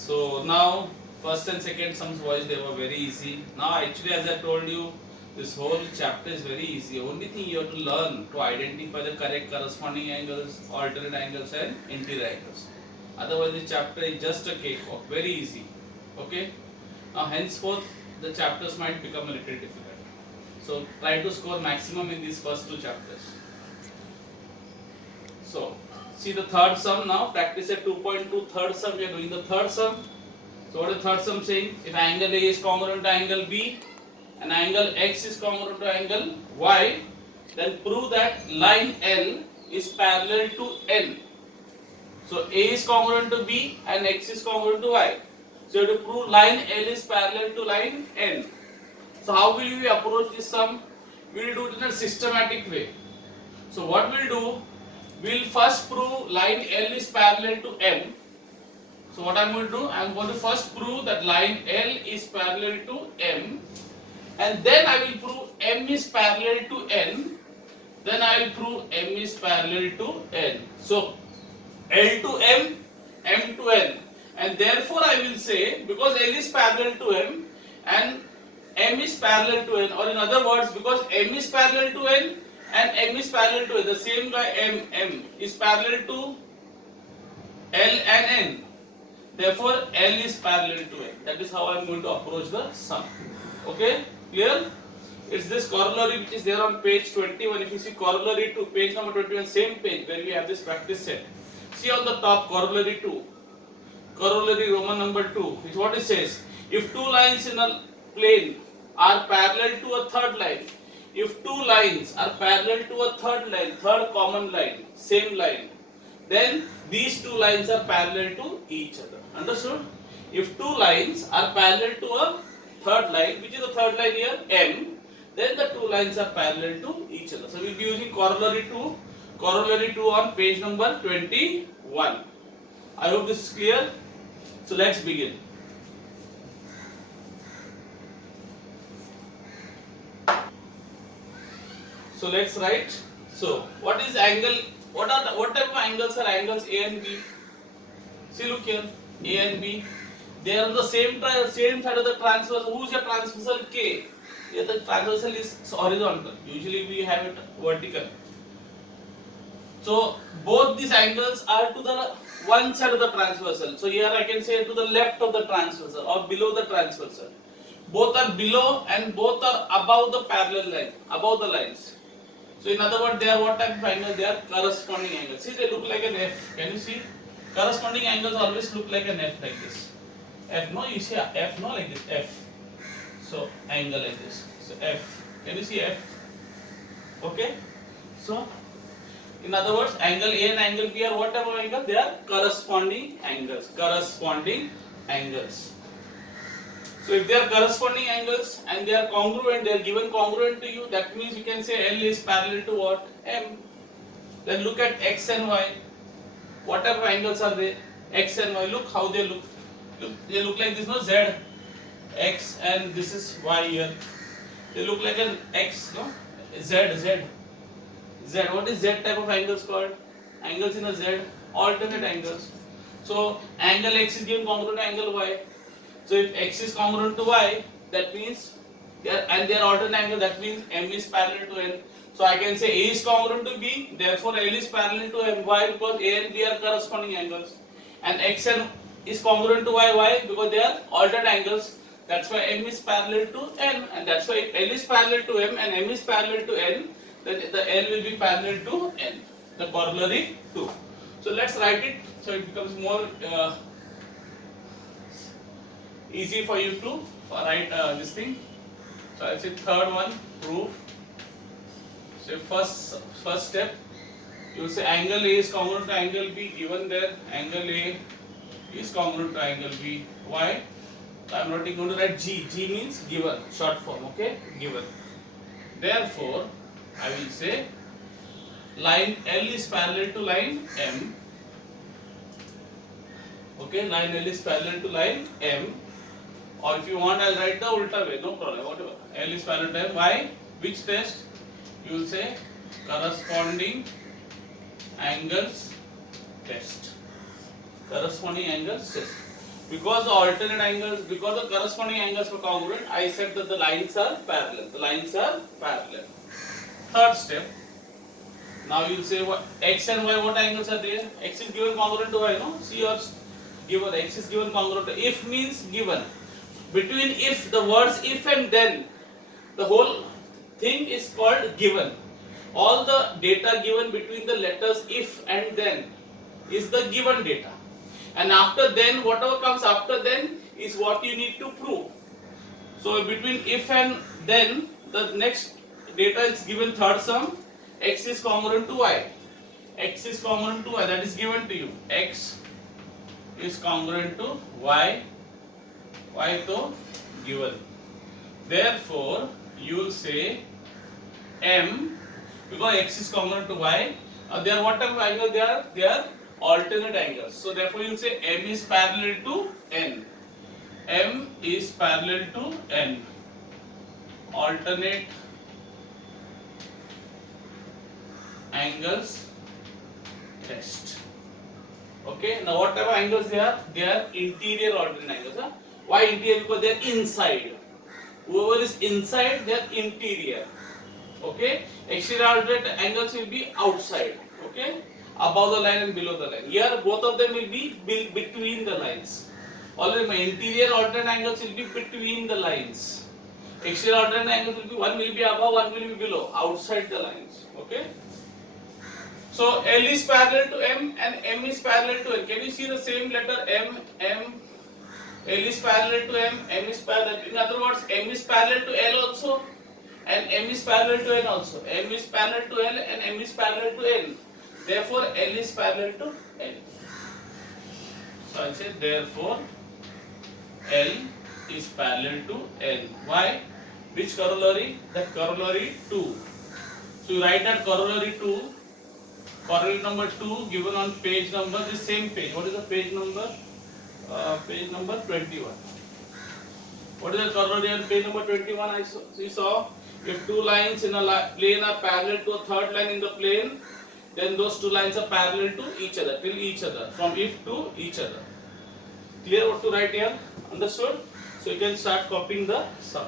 So now first and second sums boys, they were very easy. Now actually as I told you, this whole chapter is very easy. Only thing you have to learn to identify the correct corresponding angles, alternate angles and interior angles. Otherwise this chapter is just a cakewalk, very easy. Okay. Now henceforth the chapters might become a little difficult. So try to score maximum in these first two chapters. So see the third sum now. Practice at 2.2 third sum. We are doing the third sum. So what is third sum saying? If angle A is congruent to angle B and angle X is congruent to angle Y, then prove that line L is parallel to N. So A is congruent to B and X is congruent to Y. So you have to prove line L is parallel to line N. So how will we approach this sum? We will do it in a systematic way. So what we'll do, we'll first prove line L is parallel to M. So what I'm going to do, I'm going to first prove that line L is parallel to M, and then I will prove M is parallel to N, then I will prove M is parallel to N. So L to M, M to N, and therefore I will say, because L is parallel to M and M is parallel to N, or in other words, because M is parallel to N and M is parallel to N, the same guy M is parallel to L and N. Therefore, L is parallel to N. That is how I am going to approach the sum. Okay, clear? It's this corollary which is there on page 21. If you see corollary to page number 21, same page where we have this practice set. See on the top, corollary 2. Corollary Roman number 2 is what it says. If two lines in a plane are parallel to a third line, if two lines are parallel to a third line, third common line, same line, then these two lines are parallel to each other. Understood? If two lines are parallel to a third line, which is the third line here, M, then the two lines are parallel to each other. So we will be using corollary 2 on page number 21. I hope this is clear. So let's begin. So let's write. So what is angle? What type of angles are angles A and B? See, look here, A and B. They are on the same side of the transversal. Who is the transversal? K. Here the transversal is horizontal. Usually we have it vertical. So both these angles are to the one side of the transversal. So here I can say to the left of the transversal or below the transversal. Both are below and both are above the parallel line, above the lines. So in other words, they are what type of angle? They are corresponding angles. See, they look like an F. Can you see? Corresponding angles always look like an F like this. F, no, you see F, no, like this, F. So angle like this. So F. Can you see F? Okay. So in other words, angle A and angle B are what type of angle? They are corresponding angles. Corresponding angles. So if they are corresponding angles and they are congruent, they are given congruent to you, that means you can say L is parallel to what? M. Then look at X and Y. What type of angles are they? X and Y. Look how they look. They look like this, no? Z. X and this is Y here. They look like an X, no? Z. What is Z type of angles called? Angles in a Z. Alternate angles. So angle X is given congruent to angle Y. So if X is congruent to Y, that means they are alternate angle, that means M is parallel to N. So I can say A is congruent to B, therefore L is parallel to M. Why? Because A and B are corresponding angles. And X and is congruent to Y. Why? Because they are alternate angles. That's why M is parallel to N. And that's why if L is parallel to M and M is parallel to N, then the L will be parallel to N. The corollary 2. So let's write it so it becomes more easy for you to write this thing. So I'll say third one, proof. So first step, you will say angle A is congruent to angle B. Given there, angle A is congruent to angle B. Why? So I'm not going to write G. G means given, short form. Okay, given. Therefore, I will say line L is parallel to line M. Okay, line L is parallel to line M. Or if you want, I'll write the ulta way, no problem, whatever. L is parallel to M. Why? Which test? You will say corresponding angles test. Corresponding angles test. Because the alternate angles, because the corresponding angles were congruent, I said that the lines are parallel. The lines are parallel. Third step. Now you will say what x and y, what angles are there? X is given congruent to y, no? See or given x is given congruent to if means given. Between if, the words if and then, the whole thing is called given. All the data given between the letters if and then is the given data. And after then, whatever comes after then is what you need to prove. So between if and then, the next data is given third sum, x is congruent to y. X is congruent to y, that is given to you. X is congruent to y, y to given. Therefore, you will say m, because x is congruent to y, they are whatever angle they are alternate angles. So therefore you will say m is parallel to n. M is parallel to n. Alternate angles test. Okay, now whatever angles they are interior alternate angles. Huh? Why interior? Because they are inside. Whoever is inside, they are interior. Okay, exterior alternate angles will be outside. Okay, above the line and below the line. Here both of them will be between the lines. Already my interior alternate angles will be between the lines. Exterior alternate angles will be, one will be above, one will be below, outside the lines. Okay. So L is parallel to M and M is parallel to N. Can you see the same letter M? L is parallel to M, M is parallel. In other words, M is parallel to L also, and M is parallel to N also. M is parallel to L and M is parallel to N. Therefore, L is parallel to N. So I say therefore L is parallel to N. Why? Which corollary? The corollary 2. So you write that corollary 2. Corollary number 2 given on page number, the same page. What is the page number? Page number 21. What is the corollary on page number 21? We saw if two lines in a plane are parallel to a third line in the plane, then those two lines are parallel to each other, till each other, from if to each other. Clear what to write here? Understood? So you can start copying the sum.